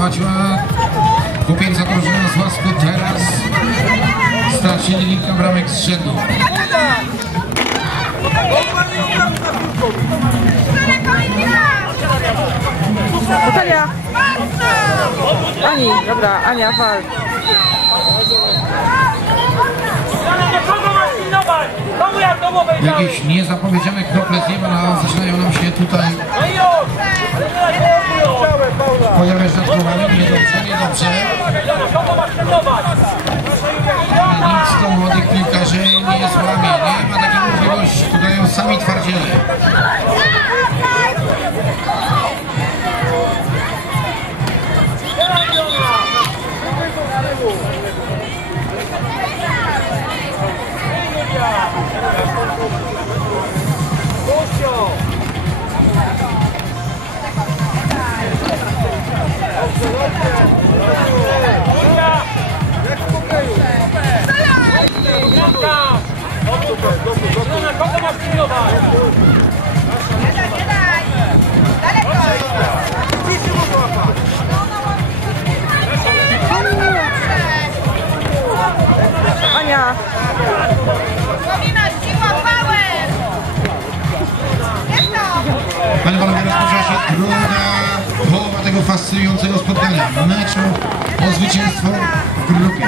prowadziła chłopieńca drużyna z Łasku teraz stracili kilka bramek z rzędu. Natalia! Ani, dobra, Ania, wal. Jakieś niezapowiedziane krople z nieba na- zaczynają nam się tutaj No pojawiać nad głowami. Niedobrze, niedobrze. Nic do młodych piłkarzy nie złamie. Nie ma takiej możliwości. Tutaj sami twardziele. Ania! Powinna siła, power! Jest to! Ale panowie, rozpoczęła się druga połowa tego fascynującego spotkania. Meczu o zwycięstwo w grupie.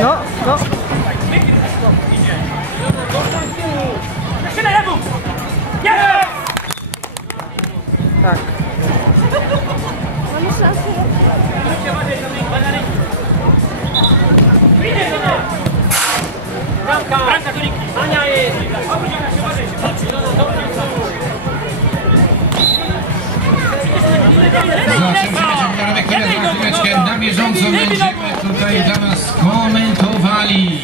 No, no. Jeszcze na lewo! Jest! Tak. Idzie na bieżąco będziemy tutaj dla nas komentowali.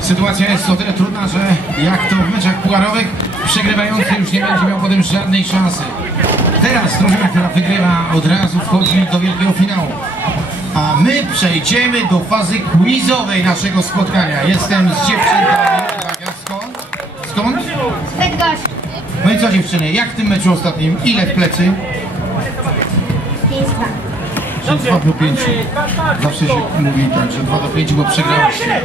Sytuacja jest o tyle trudna, że jak to w meczach pucharowych, przegrywający już nie będzie miał potem żadnej szansy. Teraz drużyna, która wygrywa, od razu wchodzi do wielkiego finału. A my przejdziemy do fazy quizowej naszego spotkania. Jestem z dziewczynami. Skąd? Skąd? Bydgoszcz. No i co dziewczyny, jak w tym meczu ostatnim? Ile w plecy? 5-2. Że 2 do 5. Zawsze się mówi tak, że 2 do 5, bo przegrałyście.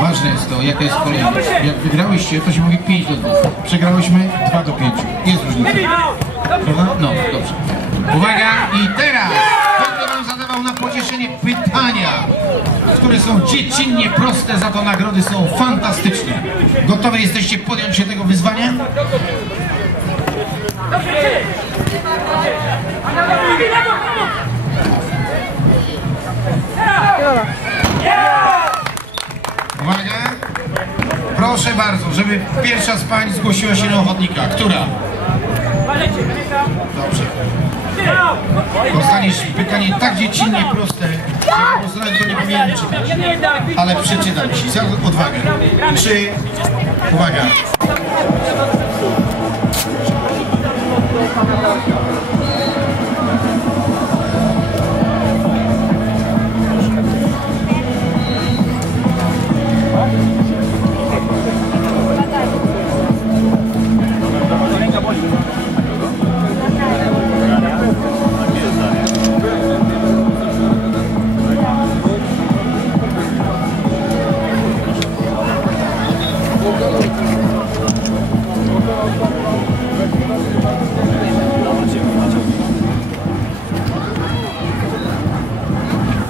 Ważne jest to, jaka jest kolejność. Jak wygrałyście, to się mówi 5 do 2. Przegrałyśmy 2 do 5. Jest różnica. Prawda? No, dobrze. Uwaga i teraz będę wam zadawał na pocieszenie pytania, które są dziecinnie proste, za to nagrody są fantastyczne. Gotowe jesteście podjąć się tego wyzwania? Ilona. Proszę bardzo, żeby pierwsza z pań zgłosiła się na ochotnika. Która? Dobrze. Dostaniesz pytanie tak dziecinnie proste, że po prostu nawet go nie powinienem czytać. Ale przeczytam ci za odwagę. Czy... Uwaga.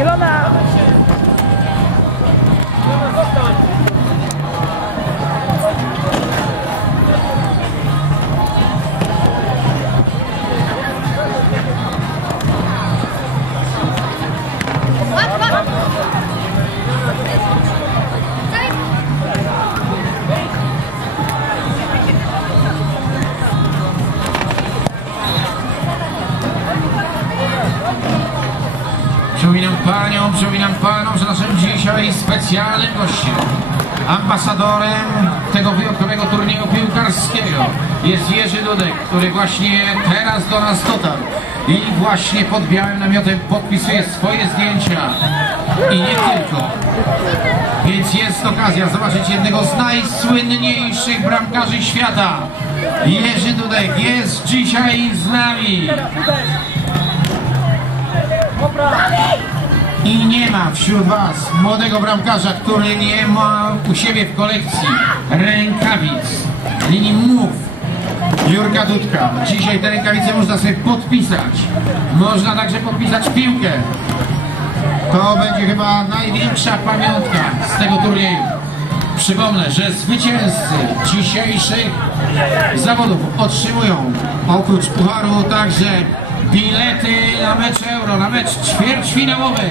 Ilona! Paniom, przypominam panom, że naszym dzisiaj specjalnym gościem, ambasadorem tego wyjątkowego turnieju piłkarskiego jest Jerzy Dudek, który właśnie teraz do nas dotarł i właśnie pod białym namiotem podpisuje swoje zdjęcia i nie tylko. Więc jest okazja zobaczyć jednego z najsłynniejszych bramkarzy świata. Jerzy Dudek jest dzisiaj z nami. I nie ma wśród Was młodego bramkarza, który nie ma u siebie w kolekcji rękawic, linii mów. Jurka Dudka. Dzisiaj te rękawice można sobie podpisać. Można także podpisać piłkę. To będzie chyba największa pamiątka z tego turnieju. Przypomnę, że zwycięzcy dzisiejszych zawodów otrzymują oprócz pucharu także bilety na mecz Euro, na mecz ćwierćfinałowy.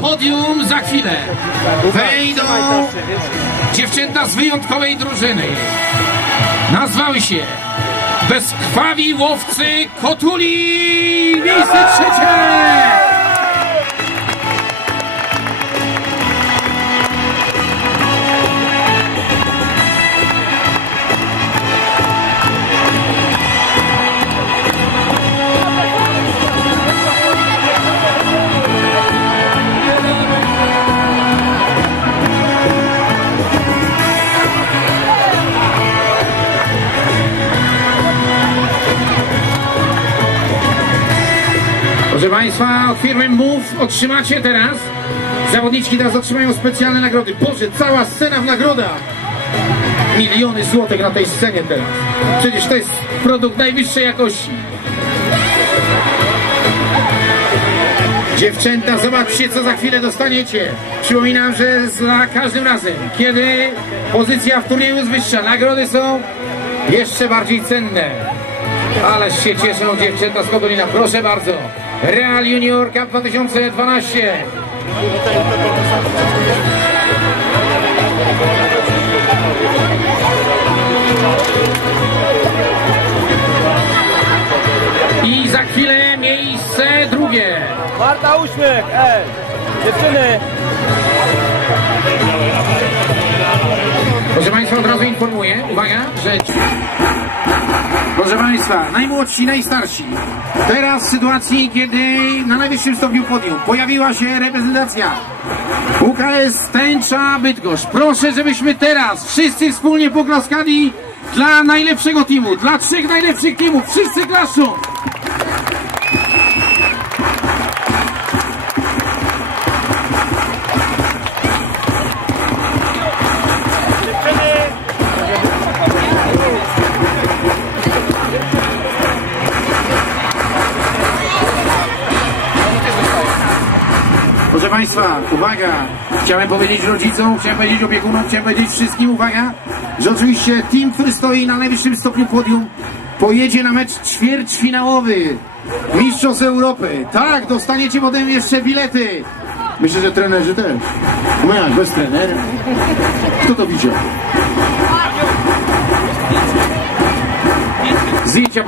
podium za chwilę wejdą dziewczęta z wyjątkowej drużyny. Nazwały się Bezkrwawi Łowcy Kotuli. Miejsce trzecie. Państwa, od firmy MOVE otrzymacie teraz, zawodniczki teraz otrzymają specjalne nagrody. Boże, cała scena w nagrodach. Miliony złotych na tej scenie teraz. Przecież to jest produkt najwyższej jakości. Dziewczęta, zobaczcie co za chwilę dostaniecie. Przypominam, że za każdym razem, kiedy pozycja w turnieju jest wyższa, nagrody są jeszcze bardziej cenne. Ależ się cieszą dziewczęta z Kodolina. Proszę bardzo. Real Junior Cup 2012. I za chwilę miejsce drugie. Marta, uśmiech! Ej! Dziewczyny! Informuję, uwaga, że... Proszę Państwa, najmłodsi, najstarsi. Teraz w sytuacji, kiedy na najwyższym stopniu podium pojawiła się reprezentacja UKS Tęcza Bydgoszcz. Proszę, żebyśmy teraz wszyscy wspólnie poklaskali dla najlepszego teamu, dla trzech najlepszych teamów. Wszyscy klaszczą. Państwa, uwaga, chciałem powiedzieć rodzicom, chciałem powiedzieć opiekunom, chciałem powiedzieć wszystkim, uwaga, że oczywiście team, który stoi na najwyższym stopniu podium, pojedzie na mecz ćwierćfinałowy Mistrzostw Europy. Tak, dostaniecie potem jeszcze bilety. Myślę, że trenerzy też. No jak, bez trenera? Kto to widział? Zdjęcia